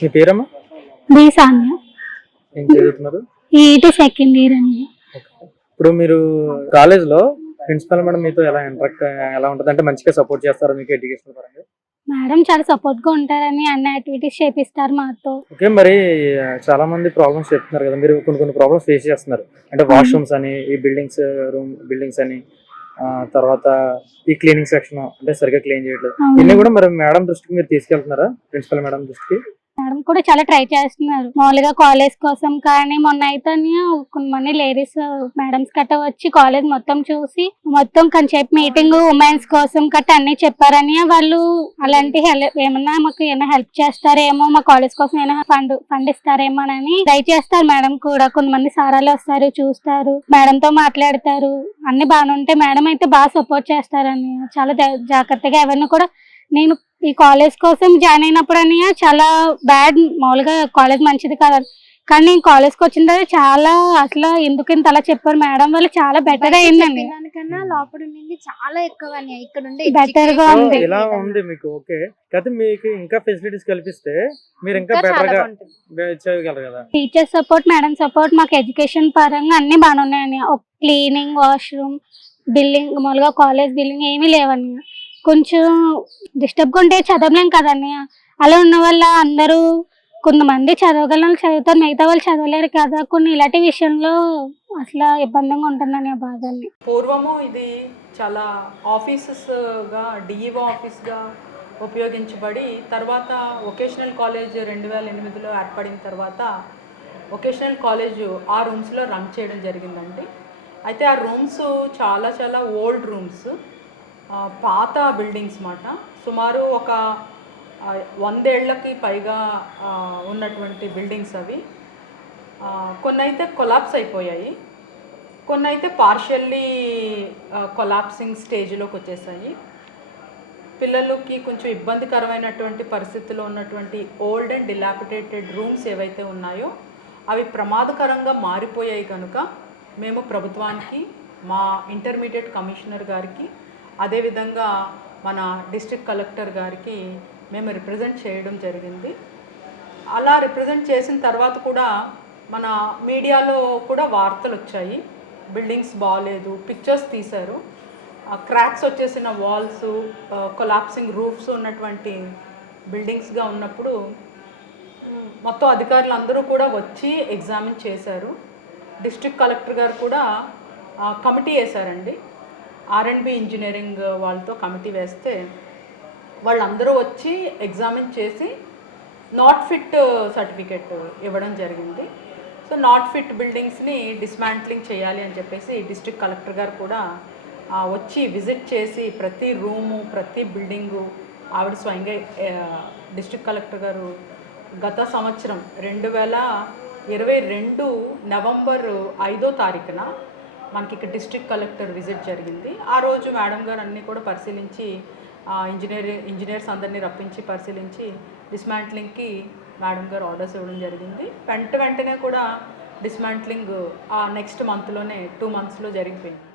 మీ పేరమ్మా? బి సాన్య. ఏం చదువుతున్నారు? ఈటీ సెకండ్ ఇయర్ అండి. ఇప్పుడు మీరు కాలేజ్లో ప్రిన్సిపల్ మేడం మీతో ఎలా ఇంటరాక్ట్ ఎలా ఉంటుంది? అంటే మంచిగా సపోర్ట్ చేస్తారా మీకు ఎడ్యుకేషన్ పరంగా? మేడం చాలా సపోర్ట్గా ఉంటారని అన్ని యాక్టివిటీస్ చేపిస్తారు మాతో. ఓకే మరి చాలా మంది ప్రాబ్లమ్స్ చెప్తున్నారు కదా మీరు కొన్ని కొన్ని ప్రాబ్లమ్స్ ఫేస్ చేస్తున్నారు. అంటే వాష్రూమ్స్ అని ఈ బిల్డింగ్స్ రూమ్ బిల్డింగ్స్ అని తర్వాత ఈ క్లీనింగ్ సెక్షన్ అంటే సరిగ్గా క్లీన్ చేయట్లేదు. ఇవన్నీ కూడా మరి మేడం దృష్టికి మీరు తీసుకెళ్తున్నారా? ప్రిన్సిపల్ మేడం దృష్టికి? మేడం కూడా చాలా ట్రై చేస్తున్నారు. మామూలుగా కాలేజ్ కోసం కానీ మొన్న అయితే కొంతమంది లేడీస్ మేడమ్స్ కట్ట వచ్చి కాలేజ్ మొత్తం చూసి మొత్తం కొంచెంసేపు మీటింగ్ ఉమెన్స్ కోసం కట్ట అన్ని చెప్పారని వాళ్ళు అలాంటి హెల్ప్ ఏమన్నా మాకు ఏమైనా హెల్ప్ చేస్తారేమో మా కాలేజ్ కోసం ఏమైనా ఫండ్ ఫండ్ ఇస్తారేమో అని ట్రై చేస్తారు మేడం కూడా. కొంతమంది సారాలు వస్తారు చూస్తారు మేడం తో మాట్లాడతారు. అన్ని బాగానే ఉంటాయి మేడం అయితే బాగా సపోర్ట్ చేస్తారని. చాలా జా- జాగ్రత్తగా ఎవరిని కూడా నేను ఈ కాలేజ్ కోసం జాయిన్ అయినప్పుడు అని చాలా బ్యాడ్ మామూలుగా కాలేజ్ మంచిది కాదు. కానీ నేను కాలేజ్కి వచ్చిన తర్వాత చాలా అసలు ఎందుకు ఇంత అలా చెప్పారు మేడం వల్ల చాలా బెటర్ అయిందండి దానికన్నా లోపల నుండి చాలా ఎక్కువ ఇక్కడ ఉండే Better గా ఉంది. ఇలా ఉంది మీకు ఓకే. కాకపోతే మీకు ఇంకా ఫెసిలిటీస్ కల్పిస్తే మీరు ఇంకా బెటర్ చాలా గా బాగుంటుంది. చేయగలరు కదా. టీచర్ సపోర్ట్ మేడం సపోర్ట్ మాకు ఎడ్యుకేషన్ పరంగా అన్ని బాగానే ఉన్నాయని క్లీనింగ్ వాష్రూమ్ బిల్డింగ్ మామూలుగా కాలేజ్ బిల్డింగ్ ఏమీ లేవని కొంచెం డిస్టర్బ్గా ఉంటే చదవలేం కదండి. అలా ఉన్న వల్ల అందరూ కొంతమంది చదవగలం చదువుతారు మిగతా వాళ్ళు చదవలేరు కదా. కొన్ని ఇలాంటి విషయంలో అసలు ఇబ్బందిగా ఉంటుందని ఆ బాధల్ని. పూర్వము ఇది చాలా ఆఫీసెస్గా డిఈఓ ఆఫీస్గా ఉపయోగించబడి తర్వాత వొకేషనల్ కాలేజ్ రెండు వేల ఎనిమిదిలో ఏర్పడిన తర్వాత వొకేషనల్ కాలేజ్ ఆ రూమ్స్లో రన్ చేయడం జరిగిందండి. అయితే ఆ రూమ్స్ చాలా చాలా ఓల్డ్ రూమ్స్ పాత బిల్డింగ్స్ మాట. సుమారు ఒక వందేళ్ళకి పైగా ఉన్నటువంటి బిల్డింగ్స్ అవి. కొన్ని అయితే కొలాప్స్ అయిపోయాయి. కొన్ని అయితే పార్షియల్లీ కొలాప్సింగ్ స్టేజ్లోకి వచ్చేసాయి. పిల్లలకి కొంచెం ఇబ్బందికరమైనటువంటి పరిస్థితిలో ఉన్నటువంటి ఓల్డ్ అండ్ డిలాపిటేటెడ్ రూమ్స్ ఏవైతే ఉన్నాయో అవి ప్రమాదకరంగా మారిపోయాయి కనుక మేము ప్రభుత్వానికి మా ఇంటర్మీడియట్ కమిషనర్ గారికి అదేవిధంగా మన డిస్ట్రిక్ట్ కలెక్టర్ గారికి మేము రిప్రజెంట్ చేయడం జరిగింది. అలా రిప్రజెంట్ చేసిన తర్వాత కూడా మన మీడియాలో కూడా వార్తలు వచ్చాయి. బిల్డింగ్స్ బాగాలేదు పిక్చర్స్ తీశారు. క్రాక్స్ వచ్చేసిన వాల్స్ కొలాప్సింగ్ రూఫ్స్ ఉన్నటువంటి బిల్డింగ్స్గా ఉన్నప్పుడు మొత్తం అధికారులు అందరూ కూడా వచ్చి ఎగ్జామిన్ చేశారు. డిస్ట్రిక్ట్ కలెక్టర్ గారు కూడా కమిటీ వేశారండి. ఆర్ఎండ్బి ఇంజనీరింగ్ వాళ్ళతో కమిటీ వేస్తే వాళ్ళందరూ వచ్చి ఎగ్జామిన్ చేసి నాట్ ఫిట్ సర్టిఫికెట్ ఇవ్వడం జరిగింది. సో నాట్ ఫిట్ బిల్డింగ్స్ని డిస్మాంట్లింగ్ చేయాలి అని చెప్పేసి డిస్ట్రిక్ట్ కలెక్టర్ గారు కూడా వచ్చి విజిట్ చేసి ప్రతి రూము ప్రతి బిల్డింగు ఆవిడ స్వయంగా డిస్ట్రిక్ట్ కలెక్టర్ గారు గత సంవత్సరం రెండు వేల ఇరవై రెండు నవంబర్ ఐదో తారీఖున మనకి ఇక్కడ డిస్ట్రిక్ట్ కలెక్టర్ విజిట్ జరిగింది. ఆ రోజు మేడం గారు అన్నీ కూడా పరిశీలించి ఇంజనీర్ ఇంజనీర్స్ అందరినీ రప్పించి పరిశీలించి డిస్మాంట్లింగ్కి మేడం గారు ఆర్డర్స్ ఇవ్వడం జరిగింది. వెంట వెంటనే కూడా డిస్మాంట్లింగ్ ఆ నెక్స్ట్ మంత్లోనే టూ మంత్స్లో జరిగిపోయింది.